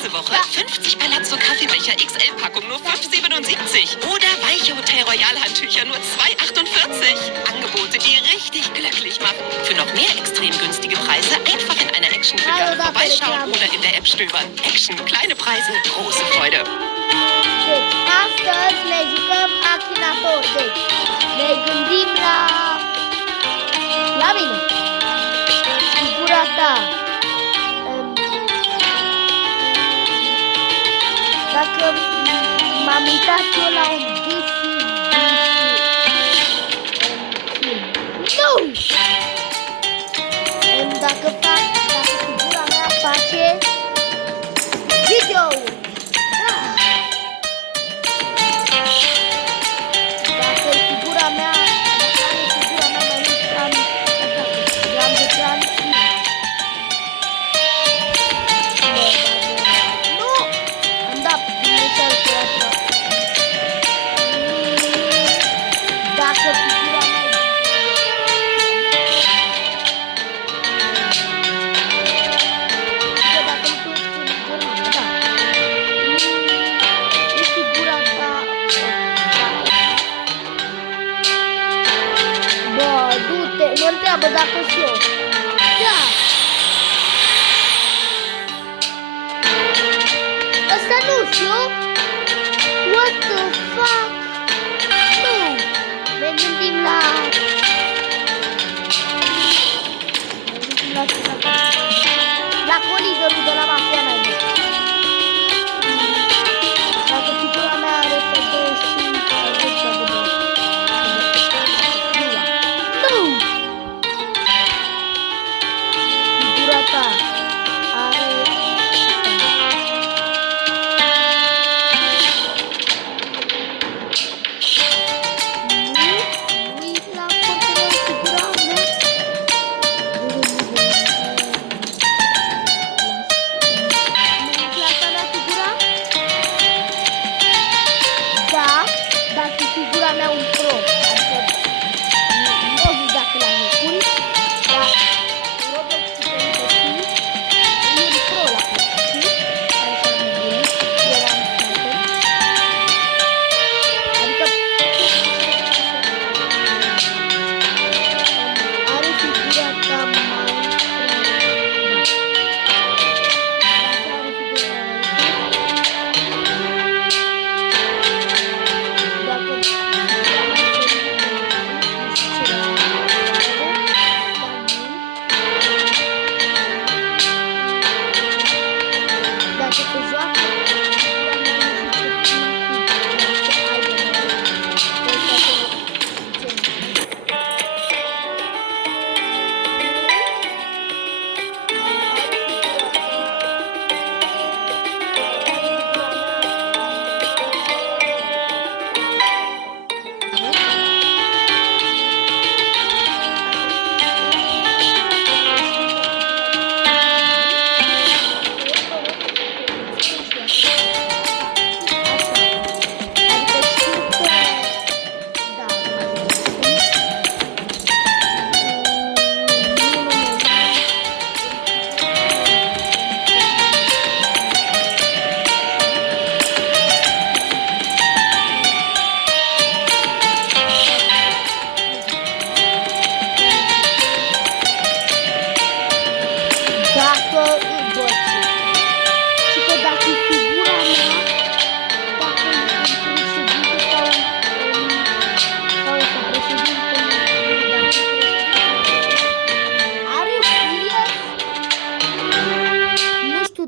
Diese Woche 50 Palazzo Kaffeebecher XL-Packung nur 5,77. Oder weiche Hotel Royal Handtücher nur 2,48. Angebote, die richtig glücklich machen. Für noch mehr extrem günstige Preise einfach in einer Action-Filiale vorbeischauen oder in der App stöbern. Action, kleine Preise, große Freude. Deci, astăzi ne jucăm Achinator. Deci, ne gândim la mine. Figura ta. Dacă m-am uitat eu la un film. Nu! Dacă figura mea face video-uri. Mă întreabă dacă și eu. Da. Asta nu știu. What the fuck? Nu. Ne gândim la colizorul de la mafia mea. Dacă figura mea are pe 25,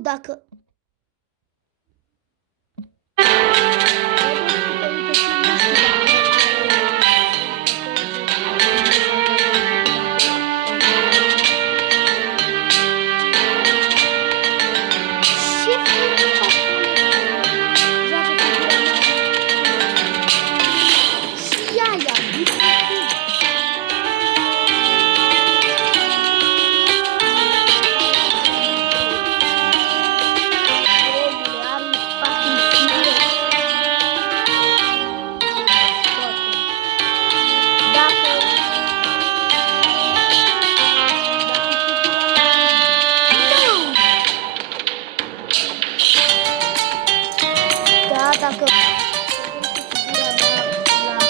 dacă dacă figura mea la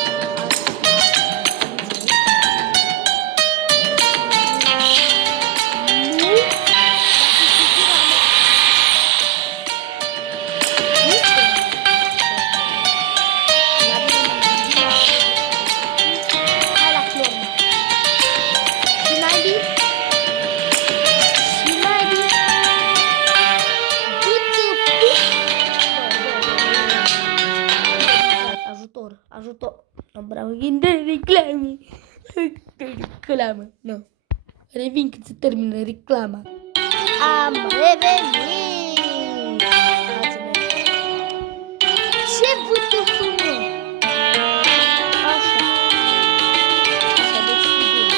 ajutor. Am vreau de reclame. Reclamă. Nu. Revin când se termină reclama. Am revenit. Ce vâtuful, mă? Așa. Așa, deci figură.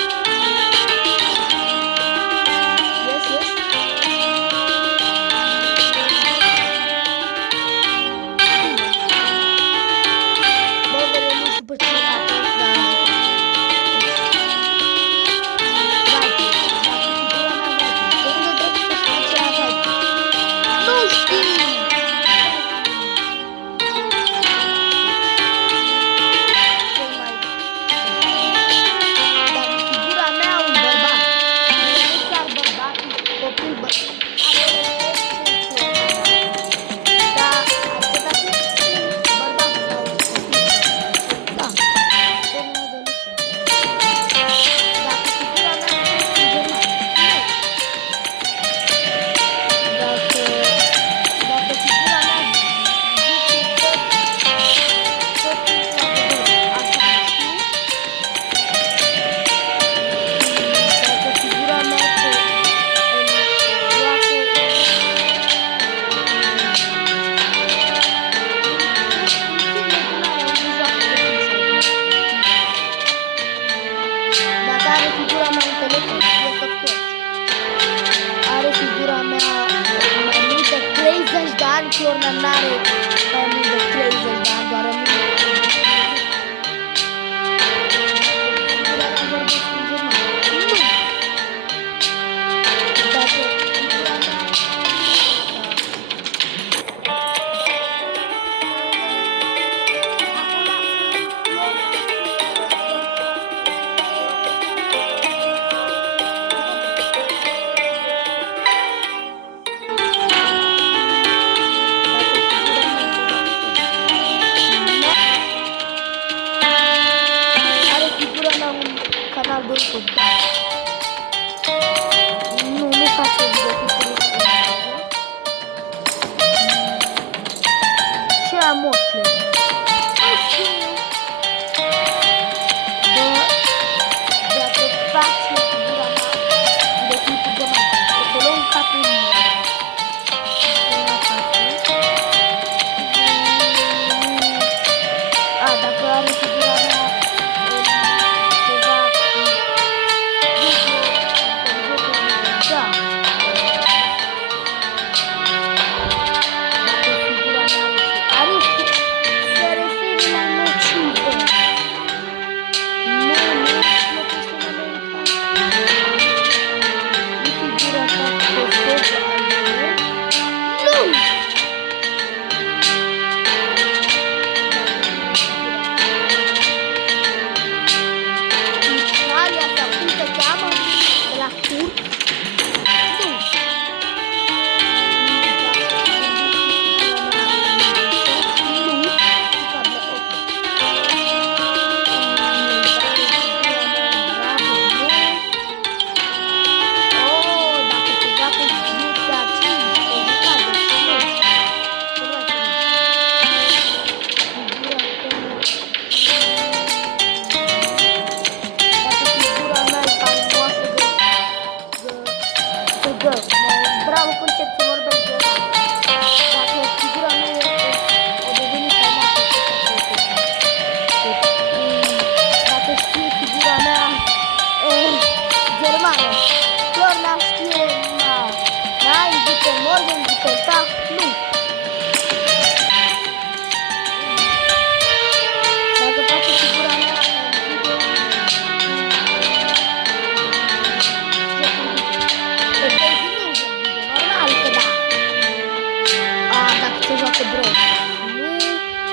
Yes, yes. Bă, vedem nu știu pe ce Fiorna n-are mai mult de 30 de ani, doar în nu face videoclipuri. Și la Mosle. Dacă faci figura mea videoclipuri de mai bine, o să luăm capul meu. Dacă are figura mea bravo concept să vorbesc de ăla. Dacă figura mea o deveni faimoasă, dacă știe figura mea germană, Fiorna știe Nein, guten Morgen, guten Tag, nu. Dacă face figura mea normal că da. Dacă se joacă bro. Nu.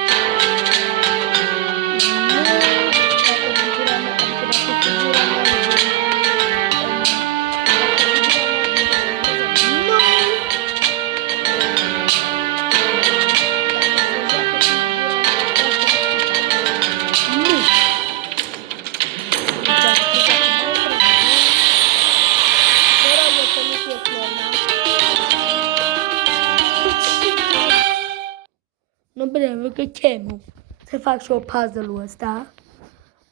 Nu vrem că chemul. Să fac și o puzzle-ul ăsta.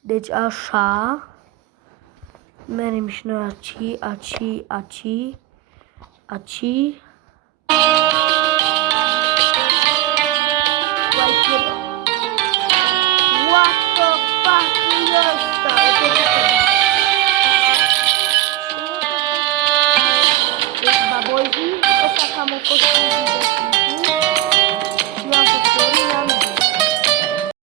Deci așa. Mergem și noi aici. What the fuck e ăsta? Deci, baboizii, ăsta cam a fost